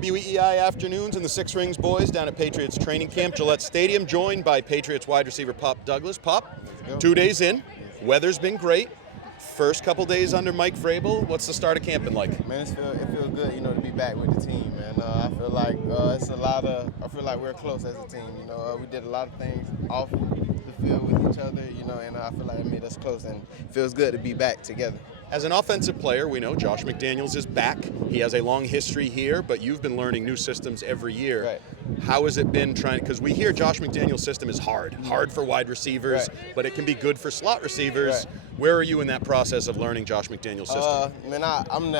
WEEI Afternoons and the Six Rings boys down at Patriots training camp, Gillette Stadium, joined by Patriots wide receiver Pop Douglas. Pop, 2 days in, weather's been great. First couple days under Mike Vrabel, what's the start of camp been like? Man, it feels good, to be back with the team, man. I feel like I feel like we're close as a team. We did a lot of things off the field with each other, and I feel like it made us close, and it feels good to be back together. As an offensive player, we know Josh McDaniels is back. He has a long history here, but you've been learning new systems every year. Right. How has it been trying, because we hear Josh McDaniels' system is hard for wide receivers, right, but it can be good for slot receivers. Right. Where are you in that process of learning Josh McDaniels' system? Man, I'm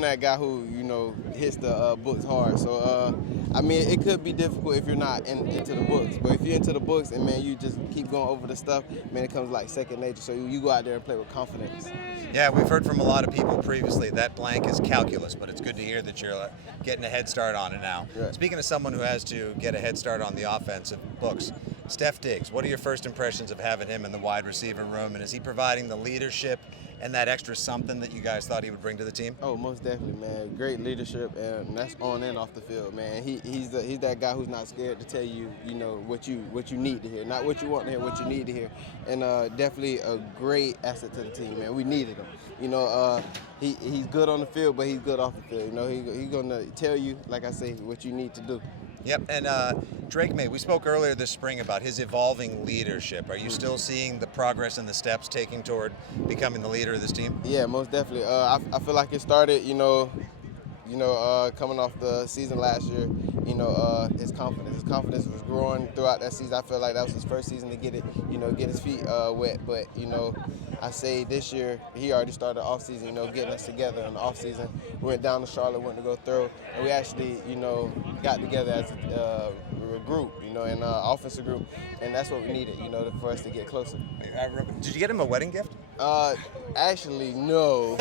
that guy who hits the books hard. So it could be difficult if you're not into the books. But if you're into the books and man, you just keep going over the stuff, man, it comes like second nature. So you go out there and play with confidence. Yeah, we've heard from a lot of people previously that blank is calculus, but it's good to hear that you're getting a head start on it now. Right. Speaking of someone who has to get a head start on the offensive books, Steph Diggs, what are your first impressions of having him in the wide receiver room, and is he providing the leadership and that extra something that you guys thought he would bring to the team? Oh, most definitely, man. Great leadership, and that's on and off the field, man. He's that guy who's not scared to tell you, what you need to hear, not what you want to hear, what you need to hear, and definitely a great asset to the team, man. We needed him. He's good on the field, but he's good off the field. He's gonna tell you, like I say, what you need to do. Yep, and Drake Maye, we spoke earlier this spring about his evolving leadership. Are you still seeing the progress and the steps taking toward becoming the leader of this team? Yeah, most definitely. I feel like it started, coming off the season last year. His confidence was growing throughout that season. I feel like that was his first season to get his feet wet. But I say this year he already started the off season. Getting us together in the off season. We went down to Charlotte, went to go throw, and we actually, got together as a group, an offensive group, and that's what we needed, for us to get closer. Did you get him a wedding gift? Actually, no.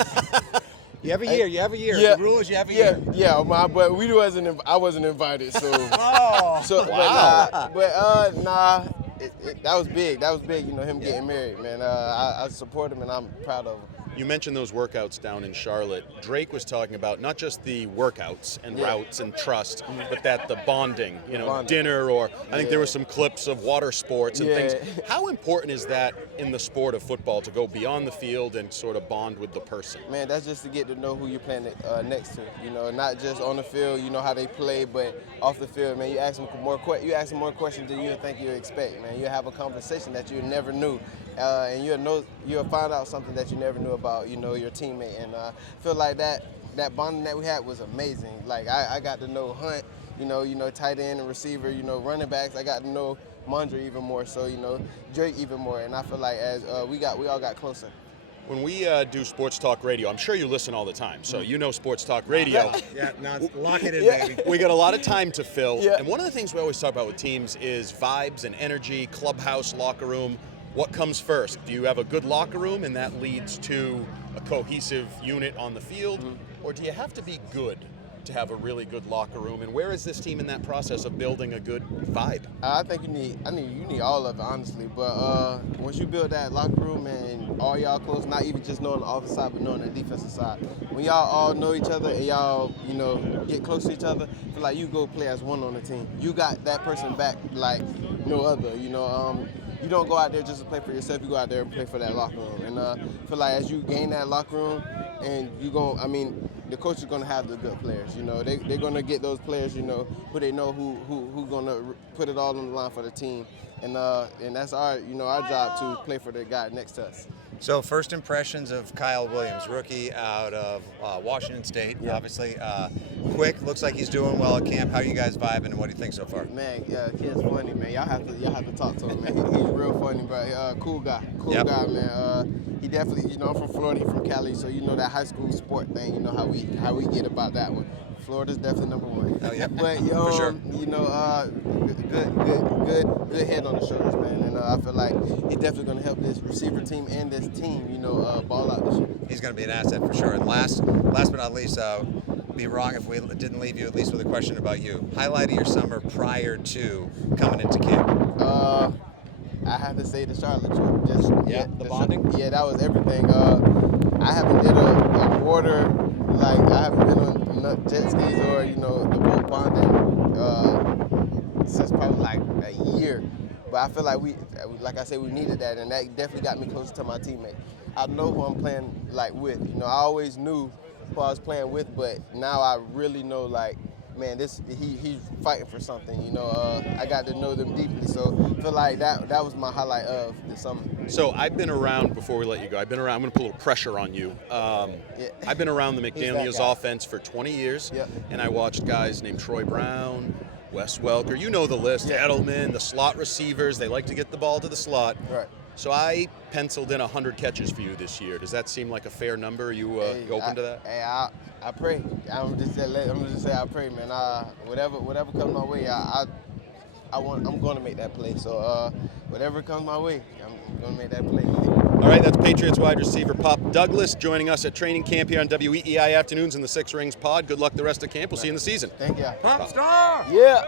You have a year. You have a year. Yeah, the rule is you have a year. Yeah, but I wasn't invited, so. Oh, so wow. Nah, that was big. That was big. Him getting married, man. I support him, and I'm proud of him. You mentioned those workouts down in Charlotte. Drake was talking about not just the workouts and routes and trust, but that the bonding, dinner, or I think there were some clips of water sports and things. How important is that in the sport of football to go beyond the field and sort of bond with the person? Man, that's just to get to know who you're playing next to. Not just on the field, how they play, but off the field, man. You ask them more questions than you think you expect, man. You have a conversation that you never knew. And you'll find out something that you never knew about, your teammate. And I feel like that bonding that we had was amazing. Like I got to know Hunt, tight end and receiver, running backs. I got to know Mondre even more, so Drake even more. And I feel like as we all got closer. When we do sports talk radio, I'm sure you listen all the time, so you know sports talk radio. Yeah, now lock it in, baby. We got a lot of time to fill. Yeah. And one of the things we always talk about with teams is vibes and energy, clubhouse, locker room. What comes first? Do you have a good locker room and that leads to a cohesive unit on the field? Or do you have to be good to have a really good locker room? And where is this team in that process of building a good vibe? I think you need all of it, honestly. But once you build that locker room and all y'all close, not even just knowing the offensive side, but knowing the defensive side. When y'all all know each other and y'all, get close to each other, I feel like you go play as one on the team. You got that person back like no other, You don't go out there just to play for yourself. You go out there and play for that locker room. And I feel like as you gain that locker room, and the coach is going to have the good players. They're going to get those players, who they know who going to put it all on the line for the team. And that's our job to play for the guy next to us. So first impressions of Kyle Williams, rookie out of Washington State, obviously. Quick, looks like he's doing well at camp. How are you guys vibing, and what do you think so far? Man, kid's funny, man. Y'all have to talk to him, man. He's real funny, bro. Cool guy, guy, man. He definitely, I'm from Florida, he's from Cali, so that high school sport thing. How we get about that one. Florida's definitely number one. Oh yeah, but for sure. Good head on the shoulders, man. And I feel like he's definitely going to help this receiver team and this team, ball out this year. He's going to be an asset for sure. And last but not least, be wrong if we didn't leave you at least with a question about you. Highlight of your summer prior to coming into camp. I have to say the Charlotte trip. The bonding? Yeah, that was everything. I haven't did a water, like I haven't been on jet skis or, the boat bonding since probably like a year. But I feel like like I said, we needed that, and that definitely got me closer to my teammate. I know who I'm playing like with. You know, I always knew who I was playing with, but now I really know, like, man, he's fighting for something. You know, I got to know them deeply, so I feel like that was my highlight of the summer. So I've been around, before we let you go, I'm going to put a little pressure on you. I've been around the McDaniels offense for 20 years, and I watched guys named Troy Brown, Wes Welker, you know the list, Edelman, the slot receivers, they like to get the ball to the slot. Right. So I penciled in 100 catches for you this year. Does that seem like a fair number? Are you open to that? Hey, I pray. I'm just say I pray, man. Whatever comes my way, I'm going to make that play. So whatever comes my way, I'm going to make that play. All right, that's Patriots wide receiver Pop Douglas joining us at training camp here on WEEI Afternoons in the Six Rings pod. Good luck the rest of camp. We'll see you in the season. Thank you. Pop star! Yeah.